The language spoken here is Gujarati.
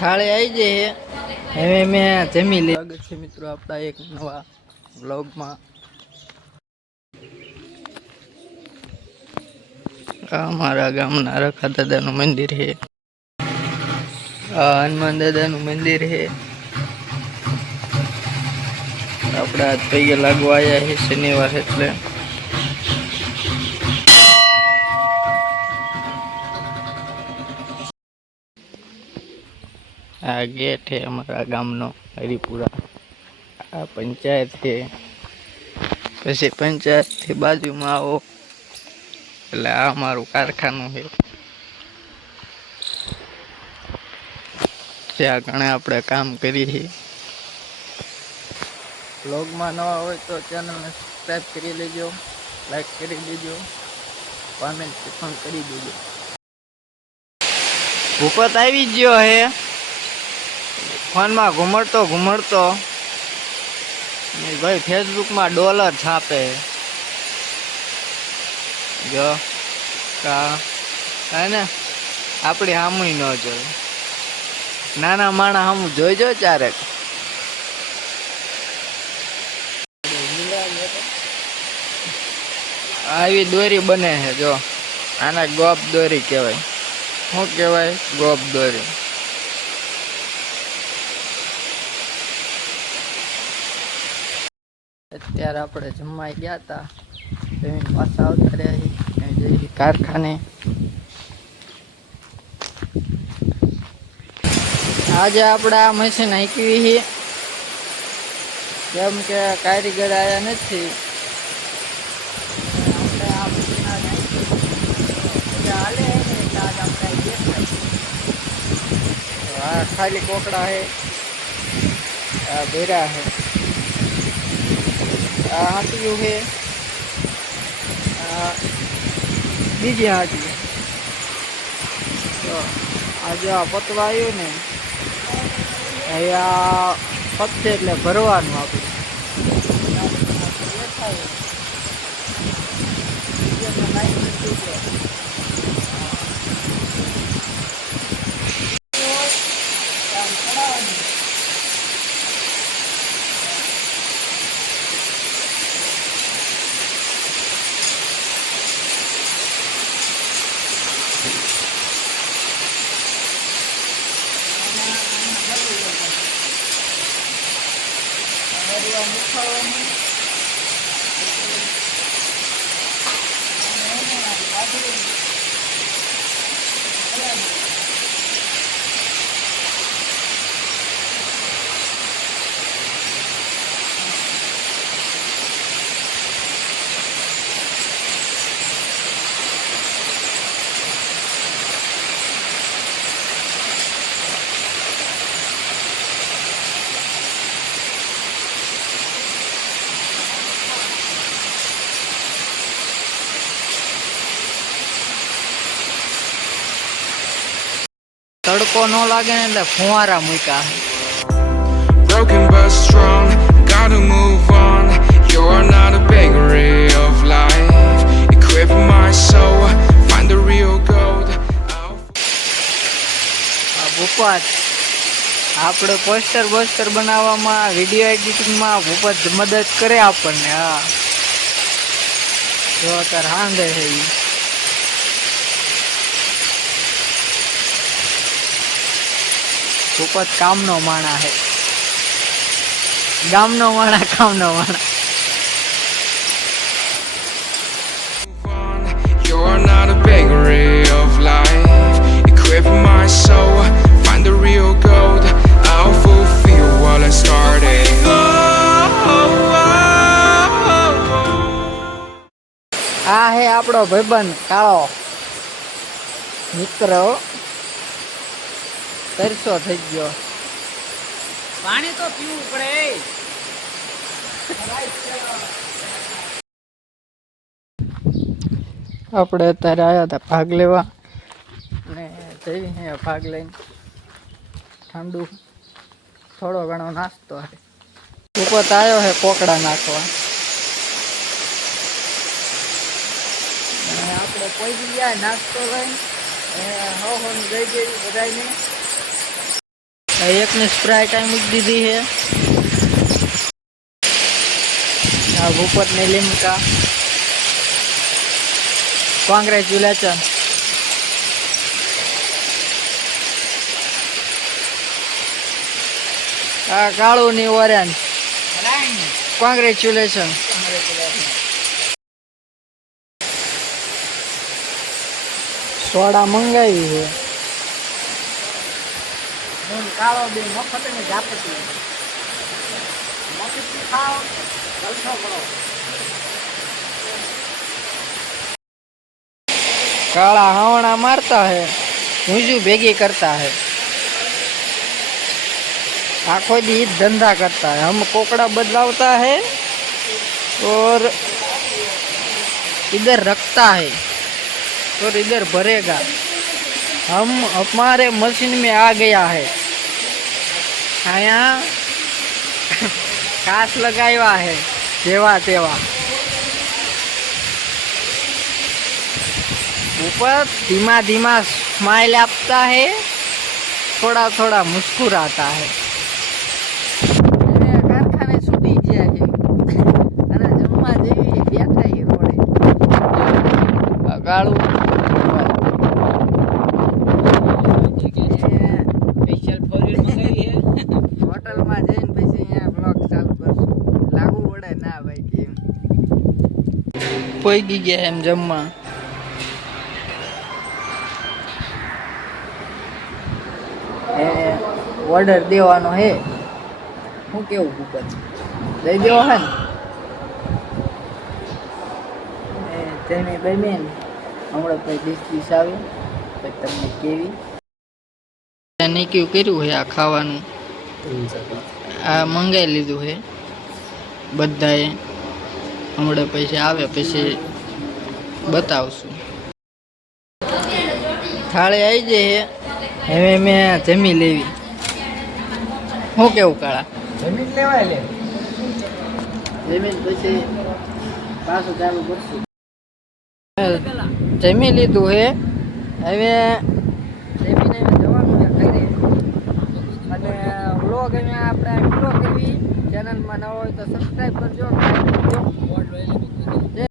થાળે આવી જઈએ હવે મેં જમી લે. સ્વાગત છે મિત્રો આપણા એક નવા વ્લોગમાં. આ અમારા ગામના રખા દાદાનું મંદિર છે. આ હનુમાન દાદાનું મંદિર છે. આપણે આજ પૈગે લાગવા આવ્યા છે શનિવાર એટલે. આ ગેટ છે અમારા ગામનો હરિપુરા. આ પંચાયત છે. પછી પંચાયતથી બાજુમાં આવો એટલે આ અમારું કારખાનું છે. ત્યાં ઘણા આપણે કામ કરીએ છીએ. બ્લોગમાં નવા હોય તો ચેનલને સબસ્ક્રાઈબ કરી લેજો, લાઈક કરી દેજો, કોમેન્ટ પણ કરી દેજો. ભૂપત આવી ગયો હે ફોનમાં ઘુમડતો ભાઈ ફેસબુકમાં ડોલર છાપે જો કા ને આપણી સામું ન જોઈ નાના માણા સામું જોઈજો ચારેક. આવી દોરી બને છે જો આના ગોપ દોરી કહેવાય. શું કહેવાય? ગોપ દોરી. અત્યારે આપણે જમવા ગયા હતા પાછા આવતા રહ્યા જઈએ કારખાને. આજે આપણે આ મશીન હાંકવી છે કેમ કે કારીગર આવ્યા નથી. આ ખાલી કોકડા છે, આ ભેરા છે, આ હાંટિયું છે, આ બીજી હાંટિયું. આજે આ પતવા આવ્યું ને અહીંયા પતશે એટલે ભરવાનું આપણે. તડકો ન લાગે ને એટલે ફુવારા મૂક્યા. Broken but strong, gotta move on. You're not a bakery of life. Equip my soul, find the real gold. Bhupat આપણે પોસ્ટર બનાવવામાં, વિડીયો એડિટિંગમાં ભૂપત મદદ કરે આપણને. હા જો તાર હાંધે છે ઈ. ભૂપત કામનો માણા છે, ગામનો માણા, કામનો માણા. You're not a bakery of life. Equip my soul, find the real gold. I'll fulfill what I started. આ હે આપણો ભાઈબંધ કાળો મિત્ર. તરસો થઈ ગયો. પાણી તો પીવું પડે. આપણે અત્યારે આવ્યા હતા ભાગ લેવા અને જઈ ભાગ લઈને ઠંડુ થોડો ઘણો નાસ્તો હે. ભૂપત આવ્યો છે કોકડા નાખવા. આપણે કોઈ જગ્યાએ નાસ્તો લઈને હો જઈ જઈ બધાને એકની સ્પ્રાઇટ આ મૂકી દીધી છે આ ભૂપતની લીમકા કોંગ્રેચ્યુલેશન આ કાળુની ઓરેન્જ કોંગ્રેચ્યુલેશન સોડા મંગાવી છે કાળો બે મફત ને જાપતી મફત ખાઓ જલસો કરો काला हावड़ा मारता है मुझू भेगी करता है आखो दी धंधा करता है हम कोकड़ा बदलावता है और इधर रखता है और इधर भरेगा हम हमारे मशीन में आ गया है आया कास लगाया है जेवा तेवा ऊपर धीमा धीमा स्माइल आपता है थोड़ा थोड़ा मुस्कुराता है कारखाने छूटी गया है અને જમવા જેવી બેઠા એ રોડે કાળું સ્પેશિયલ ફોર વ્હીલ મંગાવી હે હોટલમાં જઈને પછી અહીંયા બ્લોગ ચાલુ કરશું લાગુ પડે ના ભાઈ કેમ પોઈ ગયા એમ જમવા ઓર્ડર દેવાનો હે હું કેવું કુકર દઈ દેવો હે ને તેને બેન હમણાં પછી ડિશ આવે પછી તમને કેવી નહીં કેવું કર્યું હે આ ખાવાનું આ મંગાવી લીધું હે બધાએ હમણાં પછી આવે પછી બતાવશું થાળી આવી જાય હવે મેં જમી લેવી શું કેવું કાળા જમીન લેવાય લે જમીન પછી પાછું ચાલુ કરશું જમી લીધું હે હવે જમીને જવાનું છે ઘરે અને વ્લોગ અમે આપણે પૂરો કરવી ચેનલમાં ન હોય તો સબસ્ક્રાઈબ કરજો